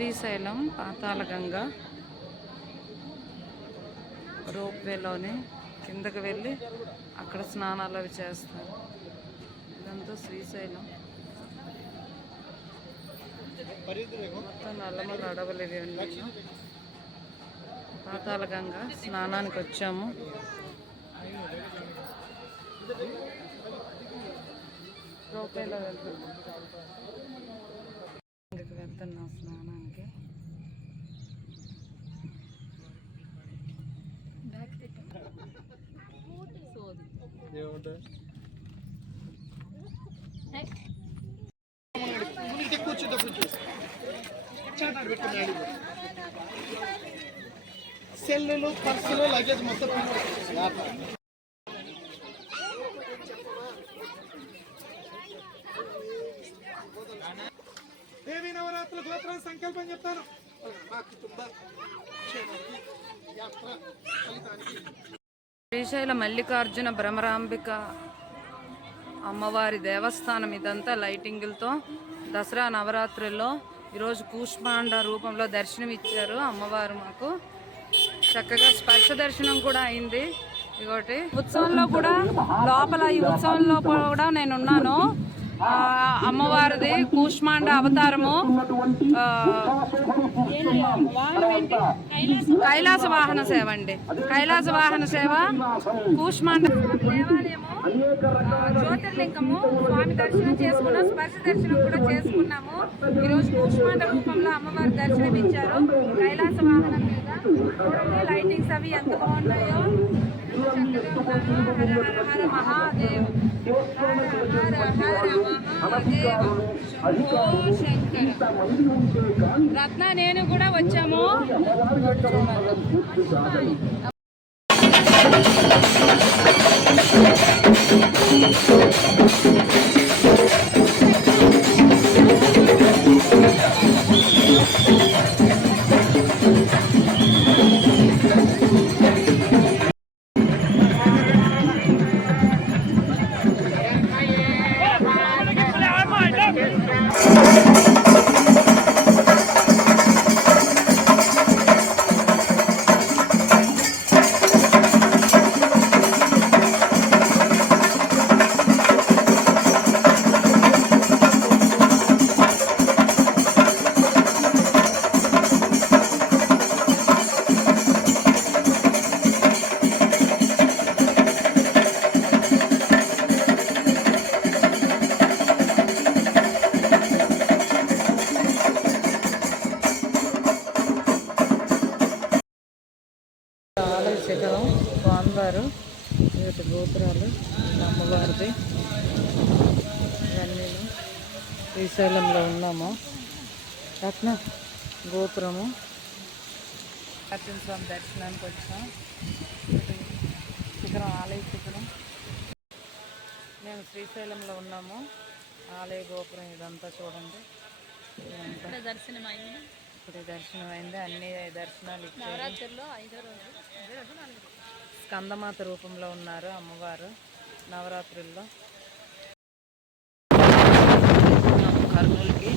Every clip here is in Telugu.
శ్రీశైలం పాతాళగంగ రోప్వేలోనే కిందకి వెళ్ళి అక్కడ స్నానాలు అవి చేస్తారు. ఇదంతా శ్రీశైలం మొత్తం నల్లమల అడవులు ఇవి ఉన్నాయి. పాతాళగంగ స్నానానికి వచ్చాము. రోప్వేలో వెళ్తున్నాం స్నానానికి. సెల్లులు పర్సులు లగేజ్ మొత్తం దేవీ నవరాత్రుల గోత్ర సంకల్పం చెప్తాను. శ్రీశైల మల్లికార్జున భ్రమరాంబిక అమ్మవారి దేవస్థానం ఇదంతా లైటింగులతో దసరా నవరాత్రుల్లో ఈరోజు కూష్మాండ రూపంలో దర్శనం ఇచ్చారు అమ్మవారు. మాకు చక్కగా స్పర్శ దర్శనం కూడా అయింది. ఇంకోటి ఉత్సవంలో కూడా లోపల ఈ ఉత్సవంలో కూడా నేనున్నాను. అమ్మవారిది కూష్మాండ అవతారము కైలాస వాహన సేవ అండి. కైలాస వాహన సేవ కూష్మాండ దేవాలయము జ్యోతిర్లింగము స్వామి దర్శనం చేసుకున్నాం. స్పర్శ దర్శనం కూడా చేసుకున్నాము. ఈరోజు కూష్మాండ రూపంలో అమ్మవారి దర్శనం ఇచ్చారు కైలాస వాహనం మీద. లైటింగ్స్ అవి ఎంత బాగున్నాయో. హర హర హర మహాదేవ్, హర హర హర మహాదేవ్, శంభో శంకర. రత్న నేను కూడా వచ్చాము. శిఖరం స్వామివారు, వీటి గోపురాలు అమ్మవారిది. ఇవన్నీ శ్రీశైలంలో ఉన్నాము. రత్న గోపురము అర్జున స్వామి దర్శనానికి వచ్చాం. శిఖరం ఆలయ శిఖరం. మేము శ్రీశైలంలో ఉన్నాము. ఆలయ గోపురం ఇదంతా చూడండి. ఇప్పుడే దర్శనం అయింది. అన్ని దర్శనాలు ఇచ్చారు. స్కందమాత రూపంలో ఉన్నారు అమ్మవారు నవరాత్రుల్లో. కర్నూలుకి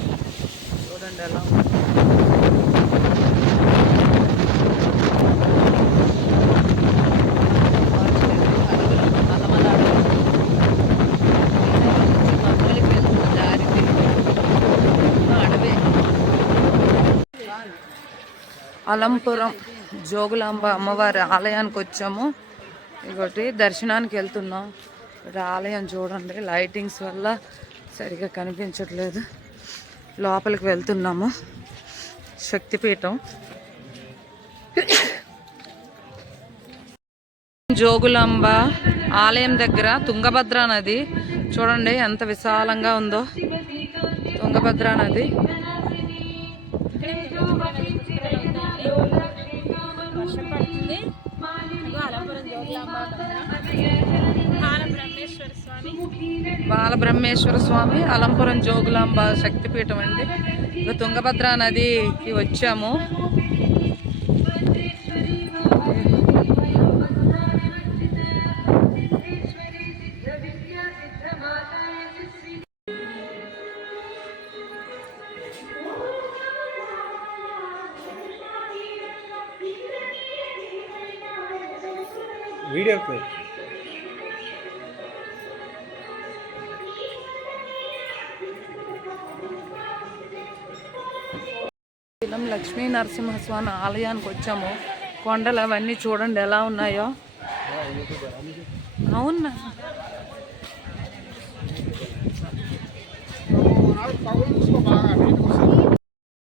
చూడండి ఎలా ఉంది. అలంపురం జోగులాంబ అమ్మవారి ఆలయానికి వచ్చాము. ఇంకోటి దర్శనానికి వెళ్తున్నాం. ఇక్కడ ఆలయం చూడండి, లైటింగ్స్ వల్ల సరిగా కనిపించట్లేదు. లోపలికి వెళ్తున్నాము. శక్తిపీఠం జోగులాంబ ఆలయం దగ్గర తుంగభద్రా నది చూడండి ఎంత విశాలంగా ఉందో. తుంగభద్రా నది బాలబ్రహ్మేశ్వర స్వామి అలంపురం జోగులాంబ శక్తిపీఠం అండి. తుంగభద్రా నదికి వచ్చాము. వీడియో లక్ష్మీ నరసింహస్వామి ఆలయానికి వచ్చాము. కొండలు అవన్నీ చూడండి ఎలా ఉన్నాయో. అవునా,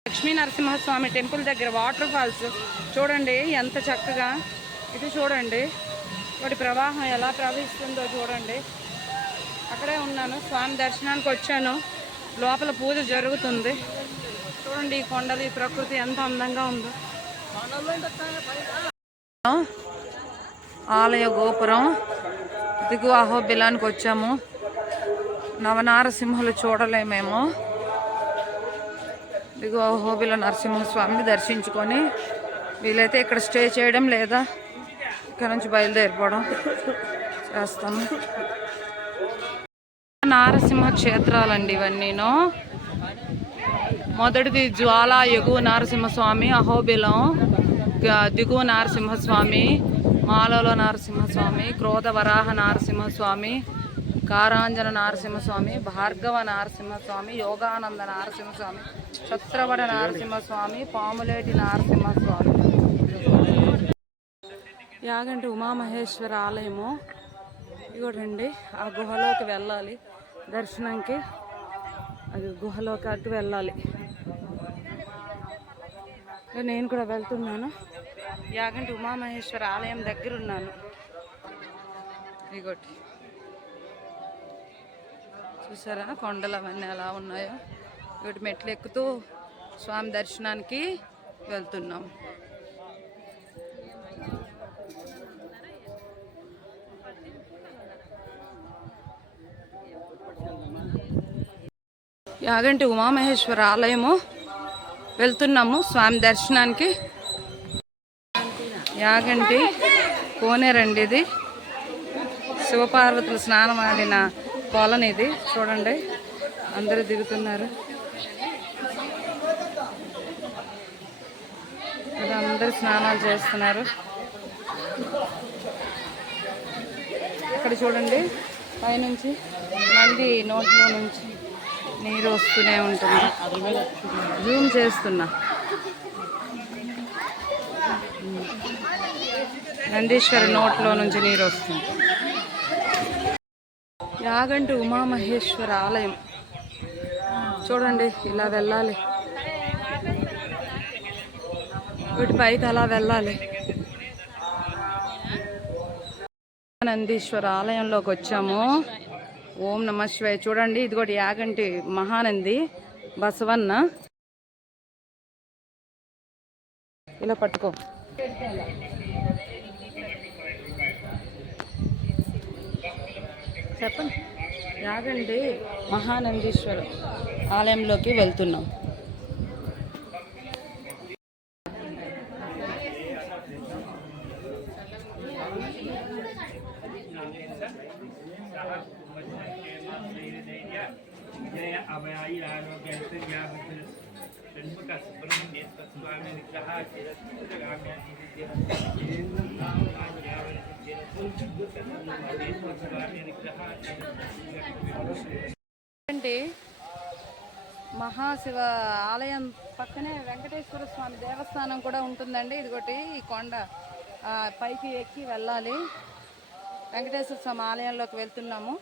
లక్ష్మీ నరసింహస్వామి టెంపుల్ దగ్గర వాటర్ ఫాల్స్ చూడండి ఎంత చక్కగా. ఇది చూడండి వాటి ప్రవాహం ఎలా ప్రవహిస్తుందో చూడండి. అక్కడే ఉన్నాను, స్వామి దర్శనానికి వచ్చాను. లోపల పూజ జరుగుతుంది. చూడండి ఈ కొండలు, ఈ ప్రకృతి ఎంత అందంగా ఉందో. ఆలయ గోపురం దిగువ అహోబిలానికి వచ్చాము. నవనారసింహులు చూడలేమేమో. దిగువ అహోబిల నరసింహస్వామిని దర్శించుకొని వీలైతే ఇక్కడ స్టే చేయడం లేదా ఇక్కడ నుంచి బయలుదేరిపోవడం చేస్తాము. నారసింహ క్షేత్రాలండి ఇవన్నీను. మొదటిది జ్వాలా ఎగువ నరసింహస్వామి, అహోబిలం దిగువ నరసింహస్వామి, మాలలో నరసింహస్వామి, క్రోధవరాహ నరసింహస్వామి, కారాంజన నరసింహస్వామి, భార్గవ నరసింహస్వామి, యోగానంద నరసింహస్వామి, ఛత్రవర నరసింహస్వామి, పాములేటి నరసింహస్వామి. యాగంటి ఉమామహేశ్వర ఆలయము ఇగోటండి. ఆ గుహలోకి వెళ్ళాలి దర్శనంకి. అది గుహలోకి అటు వెళ్ళాలి. నేను కూడా వెళ్తున్నాను. యాగంటి ఉమామహేశ్వర ఆలయం దగ్గర ఉన్నాను. ఇగోటి చూసారా కొండలు అవన్నీ ఎలా ఉన్నాయో. ఇటు మెట్లు ఎక్కుతూ స్వామి దర్శనానికి వెళ్తున్నాం. యాగంటి ఉమామహేశ్వర ఆలయము వెళ్తున్నాము స్వామి దర్శనానికి. యాగంటి కోనేరండి ఇది. శివపార్వతులు స్నానం ఆడిన కొలను ఇది. చూడండి అందరూ దిగుతున్నారు. అందరూ స్నానాలు చేస్తున్నారు. ఇక్కడ చూడండి పైనుంచి మళ్ళీ నోట్లో నుంచి నీరు వస్తూనే ఉంటుంది. జూమ్ చేస్తున్నా. నందీశ్వరి నోట్లో నుంచి నీరు వస్తుంది. యాగంటి ఉమామహేశ్వర ఆలయం చూడండి ఇలా వెళ్ళాలి. వీటి పైకి అలా వెళ్ళాలి. నందీశ్వర ఆలయంలోకి వచ్చాము. ఓం నమ శివాయ. చూడండి ఇది కూడా యాగంటి మహానంది బసవన్న. ఇలా పట్టుకో. చెప్పండి. యాగంటి మహానందీశ్వర ఆలయంలోకి వెళ్తున్నాం. అంటే మహాశివ ఆలయం పక్కనే వెంకటేశ్వర స్వామి దేవస్థానం కూడా ఉంటుందండి. ఇదిగోటి ఈ కొండ పైకి ఎక్కి వెళ్ళాలి. వెంకటేశ్వర స్వామి ఆలయంలోకి వెళ్తున్నాము.